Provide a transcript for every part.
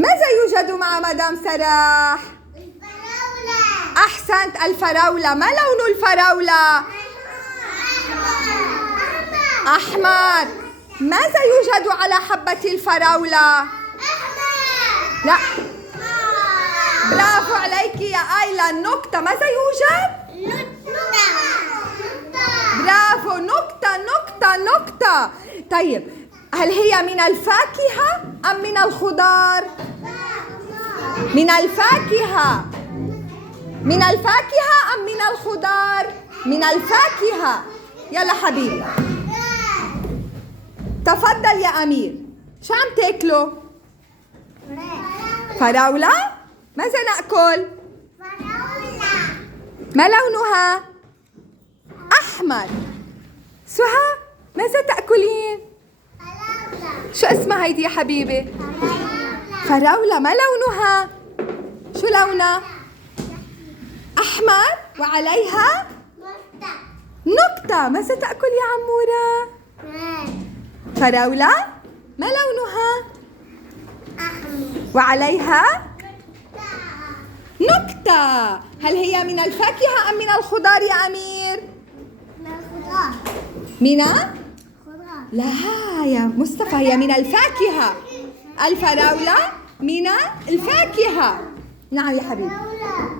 ماذا يوجد مع مدام سراح؟ الفراولة. أحسنت، الفراولة. ما لون الفراولة؟ أحمر. ماذا يوجد على حبة الفراولة؟ لا، برافو عليك يا آيلا. نكتة. ماذا يوجد؟ برافو، نكتة نكتة نكتة. طيب، هل هي من الفاكهة أم من الخضار؟ من الفاكهة. من الفاكهة أم من الخضار؟ من الفاكهة. يلا حبيبي، تفضل يا أمير. شو عم تاكلوا؟ فراولة. ماذا نأكل؟ ما لونها؟ أحمر. سهى، ماذا تأكلين؟ شو اسمها هيدي يا حبيبي؟ فراولة. ما لونها؟ شو لونها؟ أحمر وعليها نكتة. ماذا تأكل يا عمورة؟ فراولة. ما لونها؟ وعليها نكتة. هل هي من الفاكهة أم من الخضار يا أمير؟ من؟ لا يا مصطفى، هي من الفاكهة. الفراولة من الفاكهة. نعم يا حبيبي،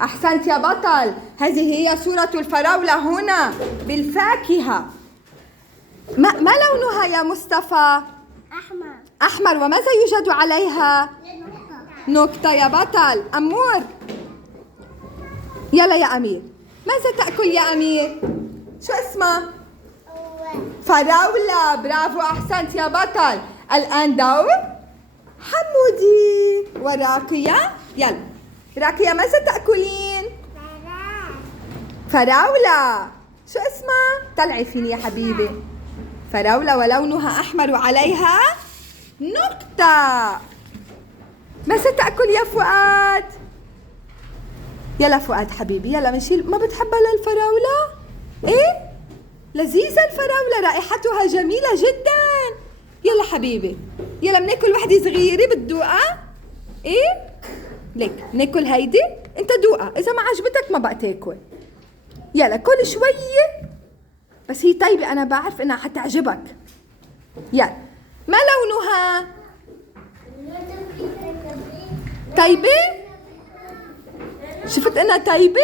أحسنت يا بطل. هذه هي صورة الفراولة هنا بالفاكهة. ما لونها يا مصطفى؟ أحمر. وماذا يوجد عليها؟ نكتة يا بطل. أمور، يلا يا أمير. ماذا تأكل يا أمير؟ شو اسمها؟ فراولة. برافو، أحسنت يا بطل. الآن دور حمودي وراقية. يلا راقية، ماذا تأكلين؟ فراولة. شو اسمها؟ طلعي فيني يا حبيبي. فراولة ولونها أحمر وعليها نكتة. ماذا تأكل يا فؤاد؟ يلا فؤاد حبيبي، يلا بنشيل. ما بتحبها للفراولة؟ إيه؟ لذيذة الفراولة، رائحتها جميلة جدا. يلا حبيبي، يلا بناكل وحدة صغيرة. بتدوقها؟ إيه؟ ليك ناكل هيدي. أنت دوقها، إذا ما عجبتك ما بقى تاكل. يلا كل شوية، بس هي طيبة، أنا بعرف إنها حتعجبك. يلا. ما لونها؟ طيبة؟ شفت إنها طيبة؟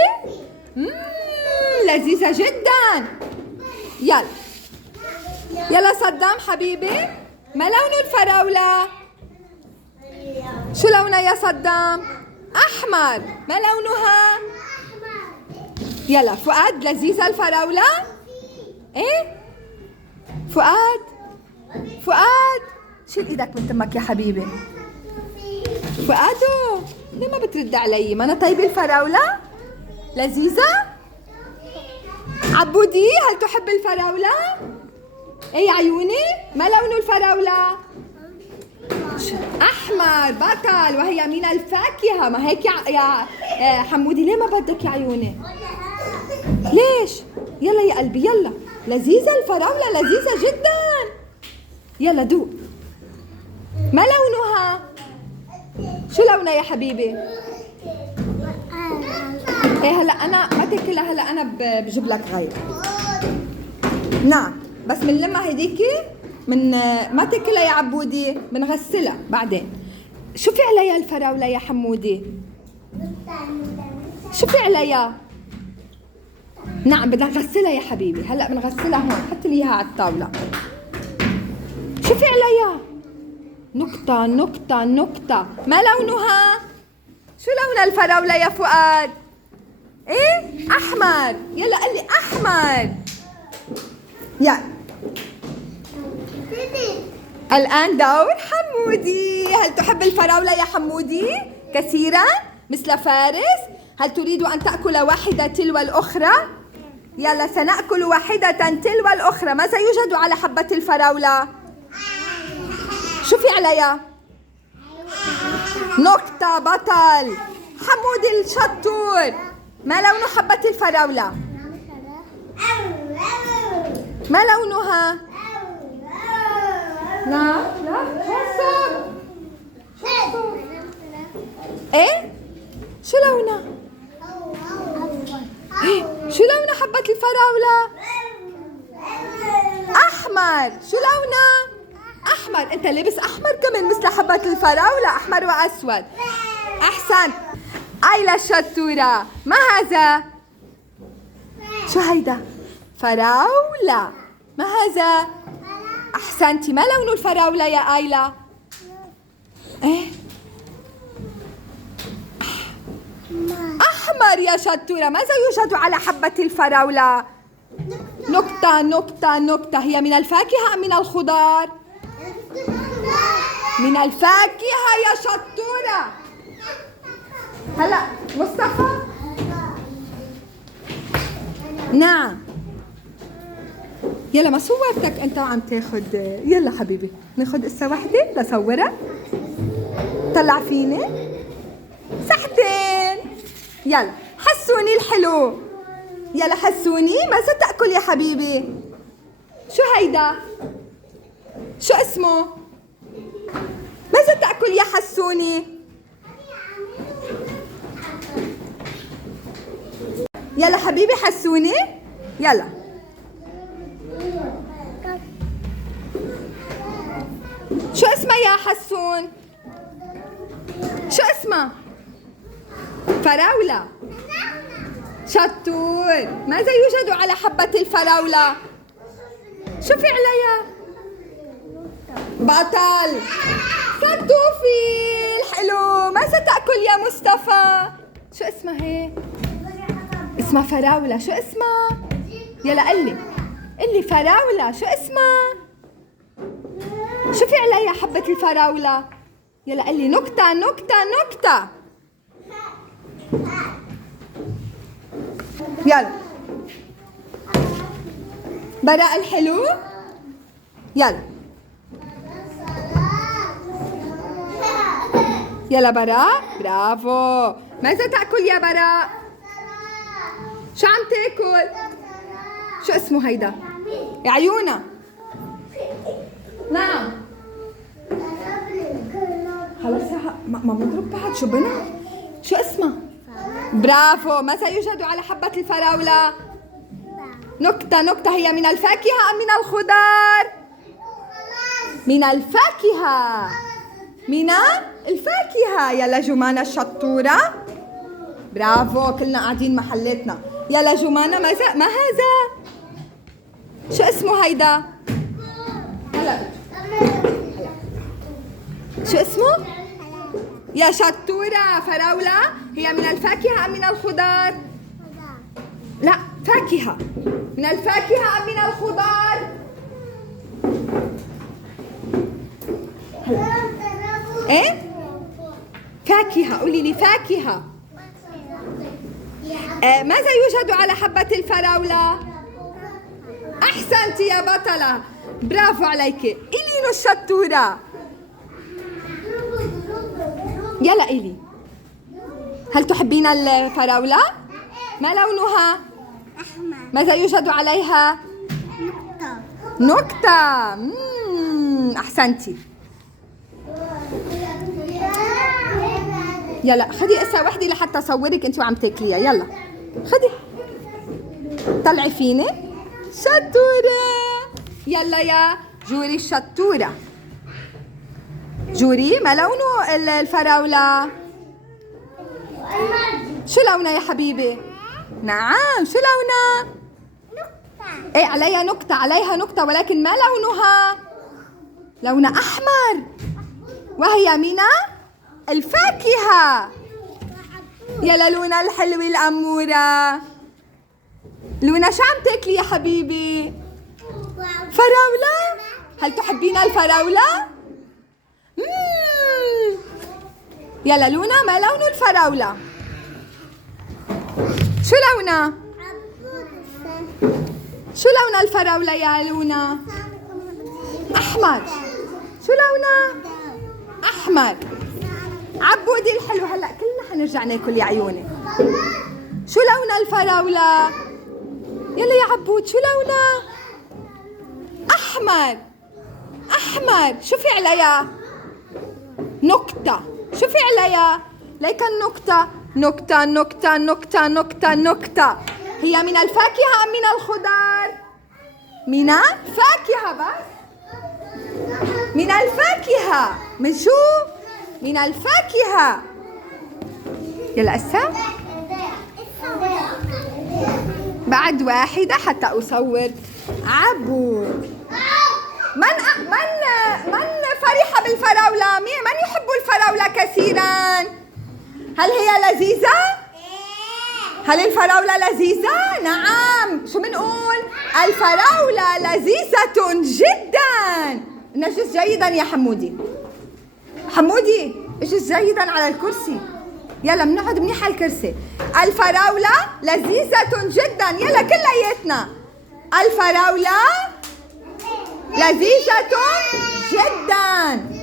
لذيذة جدا. يلا يلا صدام حبيبي، ما لون الفراولة؟ شو لونها يا صدام؟ أحمر. ما لونها؟ يلا فؤاد، لذيذة الفراولة؟ إيه؟ فؤاد فؤاد، شيل إيدك من تمك يا حبيبي. فؤادو، ليه ما بترد علي؟ ما أنا طيبة الفراولة؟ لذيذة؟ عبودي، هل تحب الفراولة؟ ايه يا عيوني؟ ما لون الفراولة؟ أحمر. بطل، وهي من الفاكهة. ما هيك يا حمودي، ليه ما بدك يا عيوني؟ ليش؟ يلا يا قلبي، يلا. لذيذة الفراولة، لذيذة جدا. يلا دوق. ما لونها؟ شو لونها يا حبيبي؟ ايه هلا انا ما تاكلها، هلا انا بجيب لك غير. نعم، بس بنلمها هديكي من ما تاكلها يا عبودي، بنغسلها بعدين. شوفي عليها الفراولة يا حمودي، شوفي عليها. نعم بدنا نغسلها يا حبيبي، هلا بنغسلها هون. حطي لي اياها على الطاولة. شوفي عليها. نكتة نكتة نكتة. ما لونها؟ شو لون الفراولة يا فؤاد؟ ايه؟ احمر. يلا قال لي احمر. يلا الان دور حمودي. هل تحب الفراولة يا حمودي كثيرا مثل فارس؟ هل تريد ان تاكل واحدة تلو الاخرى؟ يلا سناكل واحدة تلو الاخرى. ماذا يوجد على حبة الفراولة؟ شوفي عليها. نكتة. بطل حمودي الشطور. ما لون حبة الفراولة؟ ما لونها؟ لا لا، شو صار؟ ايه؟ شو لونها؟ ايه؟ شو لونها حبة الفراولة؟ أحمر. شو لونها؟ أحمر. أنت لابس أحمر كمان مثل حبة الفراولة، أحمر وأسود. أحسن. آيلا الشطورة. ما هذا؟ شو هيدا؟ فراولة. ما هذا؟ أحسنتي. ما لون الفراولة يا آيلا؟ إيه؟ أحمر يا شطورة. ماذا يوجد على حبة الفراولة؟ نكتة نكتة نكتة. هي من الفاكهة أم من الخضار؟ من الفاكهة يا شطورة. هلا مصطفى. نعم. يلا ما صورتك انت وعم تاخد. يلا حبيبي ناخد قصة وحدة لصورك. طلع فيني صحتين. يلا حسوني الحلو. يلا حسوني. ماذا تأكل يا حبيبي؟ شو هيدا؟ شو اسمه؟ ماذا تأكل يا حسوني؟ يلا حبيبي حسوني. يلا. شو اسمها يا حسون؟ شو اسمها؟ فراولة. شطور. ماذا يوجد على حبة الفراولة؟ شوفي عليها. بطل. سطوفي الحلو. ماذا تأكل يا مصطفى؟ شو اسمها هي؟ اسمها فراولة. شو اسمها؟ يلا قلي فراولة. شو اسمها؟ شوفي عليها حبة الفراولة. يلا قلي نكتة نكتة نكتة. يلا براء الحلو. يلا يلا براء. برافو. ماذا تأكل يا براء؟ شو عم تاكل؟ شو اسمه هيدا؟ يا عيونة. نعم. خلص ما نضرب بعض. شو بنا؟ شو اسمها؟ برافو. ماذا يوجد على حبة الفراولة؟ نكتة نكتة. هي من الفاكهة أم من الخضار؟ من الفاكهة. من الفاكهة. يلا جمانة الشطورة. برافو. كلنا قاعدين محلاتنا. يلا جمانة. ما هذا؟ شو اسمه هيدا؟ هلا شو اسمه؟ يا شطورة. فراولة. هي من الفاكهة أم من الخضار؟ لا فاكهة. من الفاكهة أم من الخضار؟ ايه؟ فاكهة. قولي لي فاكهة. ماذا يوجد على حبة الفراولة؟ أحسنتي يا بطلة. برافو عليكي. إلينو الشطورة. يلا إلي. هل تحبين الفراولة؟ ما لونها؟ أحمر. ماذا يوجد عليها؟ نكتة. أحسنتي. يلا خدي قصة وحدة لحتى أصورك أنت وعم تاكليها. يلا خدي. طلعي فيني. شطورة. يلا يا جوري الشطورة. جوري. ما لونه الفراولة؟ شو لونها يا حبيبي؟ نعم. شو لونها؟ نكتة. ايه عليها نكتة. عليها نكتة ولكن ما لونها؟ لونها أحمر. وهي من الفاكهة. يلا لونا الحلو الأمورة. لونا شو عم تاكلي يا حبيبي؟ فراولة. هل تحبين الفراولة؟ يلا لونا. ما لون الفراولة؟ شو لونها؟ شو لون الفراولة يا لونا؟ أحمر. شو لونها؟ أحمر. عبودي الحلو. هلا كلنا حنرجع ناكل يا عيوني. شو لون الفراولة؟ يلا يا عبود. شو لونها؟ أحمر. أحمر. شوفي عليها نكتة. شوفي عليها. ليك النكتة. نكتة نكتة نكتة نكتة نكتة. هي من الفاكهة أم من الخضار؟ من الفاكهة بس. من الفاكهة. من شو؟ من الفاكهة. يلا أسا بعد واحدة حتى أصور. عبو. من فرح بالفراولة؟ من يحب الفراولة كثيرا؟ هل هي لذيذة؟ هل الفراولة لذيذة؟ نعم. شو بنقول؟ الفراولة لذيذة جدا. نجلس جيدا يا حمودي. حمودي اجلس جيدا على الكرسي. يلا بنقعد منيح على الكرسي. الفراولة لذيذة جدا. يلا كلياتنا. الفراولة لذيذة جدا.